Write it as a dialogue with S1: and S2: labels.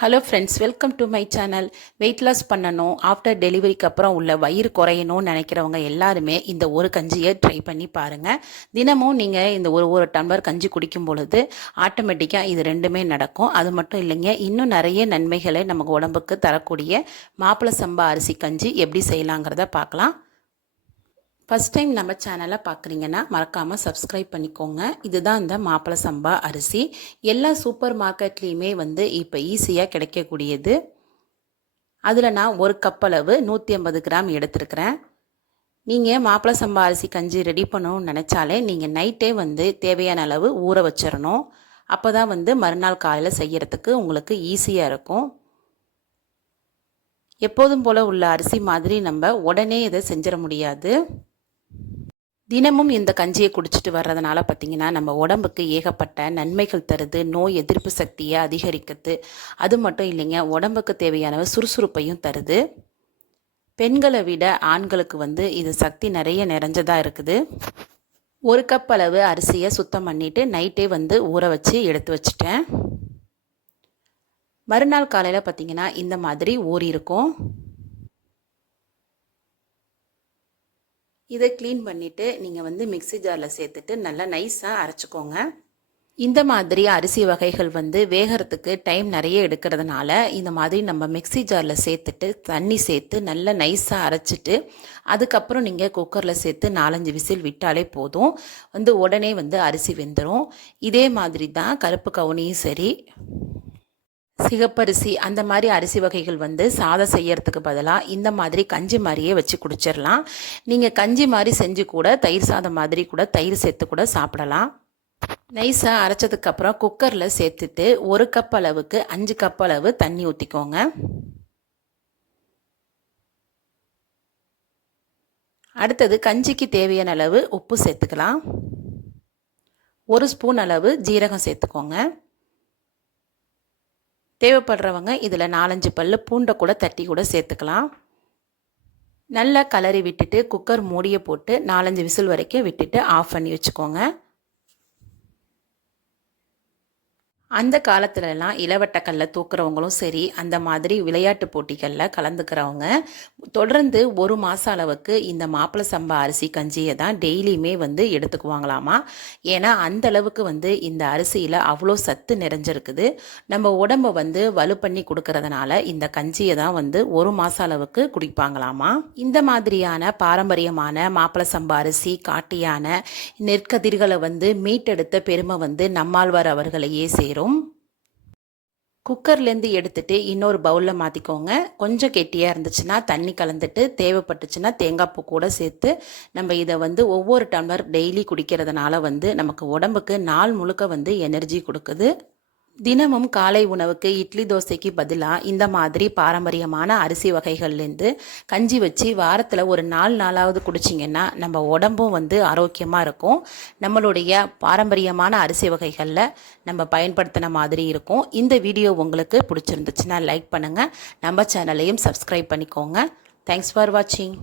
S1: Hello friends welcome to my channel weight loss பண்ணணும். After டெலிவரிக்கு அப்புறம் உள்ள வயிறு குறையணும்னு நினைக்கிறவங்க எல்லாருமே இந்த ஒரு கஞ்சியை ட்ரை பண்ணி பாருங்கள் தினமும் நீங்கள் இந்த ஒரு ஒரு டம்ளர் கஞ்சி குடிக்கும் பொழுது ஆட்டோமேட்டிக்காக இது ரெண்டுமே நடக்கும். அது மட்டும் இல்லைங்க இன்னும் நிறைய நன்மைகளை நமக்கு உடம்புக்கு தரக்கூடிய மாப்பிள சம்பா அரிசி கஞ்சி எப்படி செய்யலாங்கிறத பார்க்கலாம். ஃபஸ்ட் டைம் நம்ம சேனலை பார்க்குறீங்கன்னா மறக்காமல் சப்ஸ்கிரைப் பண்ணிக்கோங்க. இதுதான் இந்த மாப்பிள சம்பா அரிசி. எல்லா சூப்பர் மார்க்கெட்லேயுமே வந்து இப்போ ஈஸியாக கிடைக்கக்கூடியது. அதில் நான் ஒரு கப் அளவு நூற்றி ஐம்பது கிராம் எடுத்துருக்குறேன். நீங்கள் மாப்பிள சம்பா அரிசி கஞ்சி ரெடி பண்ணணும்னு நினச்சாலே நீங்கள் நைட்டே வந்து தேவையான அளவு ஊற வச்சிடணும் அப்போ தான் வந்து மறுநாள் காலையில் செய்கிறதுக்கு உங்களுக்கு ஈஸியாக இருக்கும். எப்போதும் போல் உள்ள அரிசி மாதிரி நம்ம உடனே இதை செஞ்சிட முடியாது. தினமும் இந்த கஞ்சியை குடிச்சிட்டு வர்றதுனால பார்த்திங்கன்னா நம்ம உடம்புக்கு ஏகப்பட்ட நன்மைகள் தருது நோய் எதிர்ப்பு சக்தியை அதிகரிக்குது. அது மட்டும் இல்லைங்க உடம்புக்கு தேவையான சுறுசுறுப்பையும் தருது. பெண்களை விட ஆண்களுக்கு வந்து இது சக்தி நிறைய நிறைஞ்சதாக இருக்குது. ஒரு கப் அளவு அரிசியை சுத்தம் பண்ணிவிட்டு நைட்டே வந்து ஊற வச்சு எடுத்து வச்சிட்டேன். மறுநாள் காலையில் பார்த்திங்கன்னா இந்த மாதிரி ஊறி இருக்கும் இதை க்ளீன் பண்ணிவிட்டு நீங்கள் வந்து மிக்சி ஜாரில் சேர்த்துட்டு நல்லா நைஸாக அரைச்சிக்கோங்க. இந்த மாதிரி அரிசி வகைகள் வந்து வேகிறதுக்கு டைம் நிறைய எடுக்கிறதுனால இந்த மாதிரி நம்ம மிக்சி ஜாரில் சேர்த்துட்டு தண்ணி சேர்த்து நல்லா நைஸாக அரைச்சிட்டு அதுக்கப்புறம் நீங்கள் குக்கரில் சேர்த்து நாலஞ்சு விசில் விட்டாலே போதும். வந்து உடனே வந்து அரிசி வெந்துடும் இதே மாதிரி தான் கருப்பு கவுனியும் சரி. சிகப்பரிசி அந்த மாதிரி அரிசி வகைகள் வந்து சாதம் செய்யறதுக்கு பதிலாக இந்த மாதிரி கஞ்சி மாதிரியே வச்சு குடிச்சிடலாம் நீங்கள் கஞ்சி மாதிரி செஞ்சு கூட தயிர் சாதம் மாதிரி கூட தயிர் சேர்த்து கூட சாப்பிடலாம். நைஸாக அரைச்சதுக்கப்புறம் குக்கரில் சேர்த்துட்டு ஒரு கப் அளவுக்கு அஞ்சு கப் அளவு தண்ணி ஊற்றிக்கோங்க அடுத்தது கஞ்சிக்கு தேவையான அளவு உப்பு சேர்த்துக்கலாம். ஒரு ஸ்பூன் அளவு ஜீரகம் சேர்த்துக்கோங்க. தேவைப்படுறவங்க இதில் நாலஞ்சு பல் பூண்டை கூட தட்டி கூட சேர்த்துக்கலாம். நல்லா கலரி விட்டுட்டு குக்கர் மூடியை போட்டு நாலஞ்சு விசில் வரைக்கும் விட்டுட்டு ஆஃப் பண்ணி வச்சுக்கோங்க. அந்த காலத்துலலாம் இளவட்டக்கல்ல தூக்குறவங்களும் சரி அந்த மாதிரி விளையாட்டு போட்டிகளில் கலந்துக்கிறவங்க தொடர்ந்து ஒரு மாதம் அளவுக்கு இந்த மாப்பிள சம்பா அரிசி கஞ்சியை தான் டெய்லியுமே வந்து எடுத்துக்குவாங்களாமா? ஏன்னா அந்த அளவுக்கு வந்து இந்த அரிசியில் அவ்வளோ சத்து நிறைஞ்சிருக்குது. நம்ம உடம்பை வந்து வலு பண்ணி கொடுக்கறதுனால இந்த கஞ்சியை தான் வந்து ஒரு மாதம் அளவுக்கு குடிப்பாங்களாமா? இந்த மாதிரியான பாரம்பரியமான மாப்பிள சம்பா அரிசி காட்டியான நெற்கதிர்களை வந்து மீட்டெடுத்த பெருமை வந்து நம்மாழ்வார் அவர்களையே சேரும். சேரும் குக்கர்லேருந்து எடுத்துட்டு இன்னொரு பவுலில் மாற்றிக்கோங்க கொஞ்சம் கெட்டியாக இருந்துச்சுன்னா தண்ணி கலந்துட்டு தேவைப்பட்டுச்சுன்னா தேங்காய் பூ கூட சேர்த்து நம்ம இதை வந்து ஒவ்வொரு டம்ளர் டெய்லி குடிக்கிறதுனால வந்து நமக்கு உடம்புக்கு நாள் முழுக்க வந்து எனர்ஜி கொடுக்குது. தினமும் காலை உணவுக்கு இட்லி தோசைக்கு பதிலாக இந்த மாதிரி பாரம்பரியமான அரிசி வகைகள்லேருந்து கஞ்சி வச்சு வாரத்தில் ஒரு நாலு நாளாவது குடிச்சிங்கன்னா நம்ம உடம்பும் வந்து ஆரோக்கியமாக இருக்கும். நம்மளுடைய பாரம்பரியமான அரிசி வகைகளில் நம்ம பயன்படுத்தின மாதிரி இருக்கும். இந்த வீடியோ உங்களுக்கு பிடிச்சிருந்துச்சுன்னா லைக் பண்ணுங்கள் நம்ம சேனலையும் சப்ஸ்கிரைப் பண்ணிக்கோங்க. தேங்க்ஸ் ஃபார் வாட்சிங்